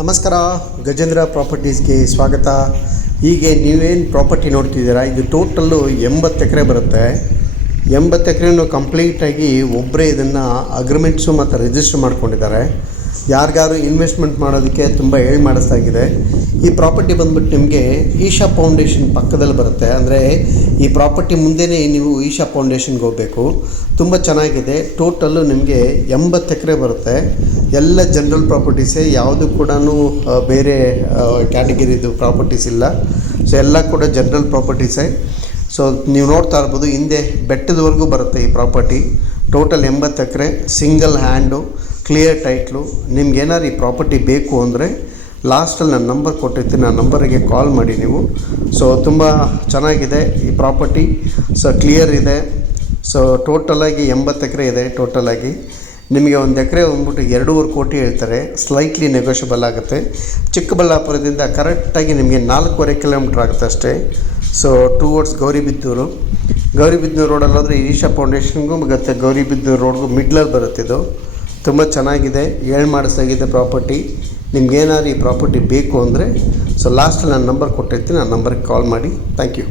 ನಮಸ್ಕಾರ, ಗಜೇಂದ್ರ ಪ್ರಾಪರ್ಟೀಸ್ಗೆ ಸ್ವಾಗತ. ಹೀಗೆ ನೀವೇನು ಪ್ರಾಪರ್ಟಿ ನೋಡ್ತಿದ್ದೀರಾ? ಇದು ಟೋಟಲ್ಲು ಎಂಬತ್ತು ಎಕರೆ ಬರುತ್ತೆ. ಎಂಬತ್ತು ಎಕರೆನೂ ಕಂಪ್ಲೀಟಾಗಿ ಒಬ್ಬರೇ ಇದನ್ನು ಅಗ್ರಿಮೆಂಟ್ಸು ಮತ್ತು ರಿಜಿಸ್ಟರ್ ಮಾಡ್ಕೊಂಡಿದ್ದಾರೆ. ಯಾರಿಗಾರು ಇನ್ವೆಸ್ಟ್ಮೆಂಟ್ ಮಾಡೋದಕ್ಕೆ ತುಂಬ ಹೇಳಿ ಮಾಡಿಸ್ದಾಗಿದೆ. ಈ ಪ್ರಾಪರ್ಟಿ ಬಂದ್ಬಿಟ್ಟು ನಿಮಗೆ ಈಶಾ ಫೌಂಡೇಶನ್ ಪಕ್ಕದಲ್ಲಿ ಬರುತ್ತೆ. ಅಂದರೆ ಈ ಪ್ರಾಪರ್ಟಿ ಮುಂದೆನೇ ನೀವು ಈಶಾ ಫೌಂಡೇಶನ್ಗೆ ಹೋಗಬೇಕು. ತುಂಬ ಚೆನ್ನಾಗಿದೆ. ಟೋಟಲ್ಲು ನಿಮಗೆ ಎಂಬತ್ತು ಎಕರೆ ಬರುತ್ತೆ. ಎಲ್ಲ ಜನರಲ್ ಪ್ರಾಪರ್ಟೀಸೇ ಯಾವುದು ಕೂಡ ಬೇರೆ ಕ್ಯಾಟಗರಿದು ಪ್ರಾಪರ್ಟೀಸ್ ಇಲ್ಲ. ಸೊ ಎಲ್ಲ ಕೂಡ ಜನರಲ್ ಪ್ರಾಪರ್ಟೀಸೇ ಸೊ ನೀವು ನೋಡ್ತಾ ಇರ್ಬೋದು, ಹಿಂದೆ ಬೆಟ್ಟದವರೆಗೂ ಬರುತ್ತೆ ಈ ಪ್ರಾಪರ್ಟಿ ಟೋಟಲ್ ಎಂಬತ್ತು ಎಕರೆ ಸಿಂಗಲ್ ಹ್ಯಾಂಡು ಕ್ಲಿಯರ್ ಟೈಟ್ಲು ನಿಮ್ಗೆ ಏನಾದ್ರು ಈ ಪ್ರಾಪರ್ಟಿ ಬೇಕು ಅಂದರೆ ಲಾಸ್ಟಲ್ಲಿ ನಾನು ನಂಬರ್ ಕೊಟ್ಟಿರ್ತೀನಿ. ಆ ನಂಬರಿಗೆ ಕಾಲ್ ಮಾಡಿ ನೀವು. ಸೊ ತುಂಬ ಚೆನ್ನಾಗಿದೆ ಈ ಪ್ರಾಪರ್ಟಿ ಸೊ ಕ್ಲಿಯರ್ ಇದೆ. ಸೊ ಟೋಟಲಾಗಿ ಎಂಬತ್ತು ಎಕರೆ ಇದೆ ಟೋಟಲಾಗಿ ನಿಮಗೆ ಒಂದು ಎಕರೆ ಬಂದ್ಬಿಟ್ಟು ಎರಡೂವರೆ ಕೋಟಿ ಹೇಳ್ತಾರೆ. ಸ್ಲೈಟ್ಲಿ ನೆಗೋಷಿಯಬಲ್ ಆಗುತ್ತೆ. ಚಿಕ್ಕಬಳ್ಳಾಪುರದಿಂದ ಕರೆಕ್ಟಾಗಿ ನಿಮಗೆ ನಾಲ್ಕೂವರೆ ಕಿಲೋಮೀಟ್ರ್ ಆಗುತ್ತೆ ಅಷ್ಟೇ. So towards Gauribidanur Gauribidanur ರೋಡಲ್ಲಾದರೆ ಈಶಾ ಫೌಂಡೇಶನ್ಗೂ ಮತ್ತು ಗೌರಿಬಿದ್ದೂರು ರೋಡ್ಗೂ ಮಿಡ್ಲಲ್ಲಿ ಇದು. ತುಂಬ ಚೆನ್ನಾಗಿದೆ. ಏಳು ಮಾಡಿಸ್ದಾಗಿದೆ ಪ್ರಾಪರ್ಟಿ. ನಿಮ್ಗೇನಾದ್ರು ಈ ಪ್ರಾಪರ್ಟಿ ಬೇಕು ಅಂದರೆ ಸೊ ಲಾಸ್ಟಲ್ಲಿ ನಾನು ನಂಬರ್ ಕೊಟ್ಟಿರ್ತೀನಿ, ಆ ನಂಬರ್ಗೆ ಕಾಲ್ ಮಾಡಿ. Thank you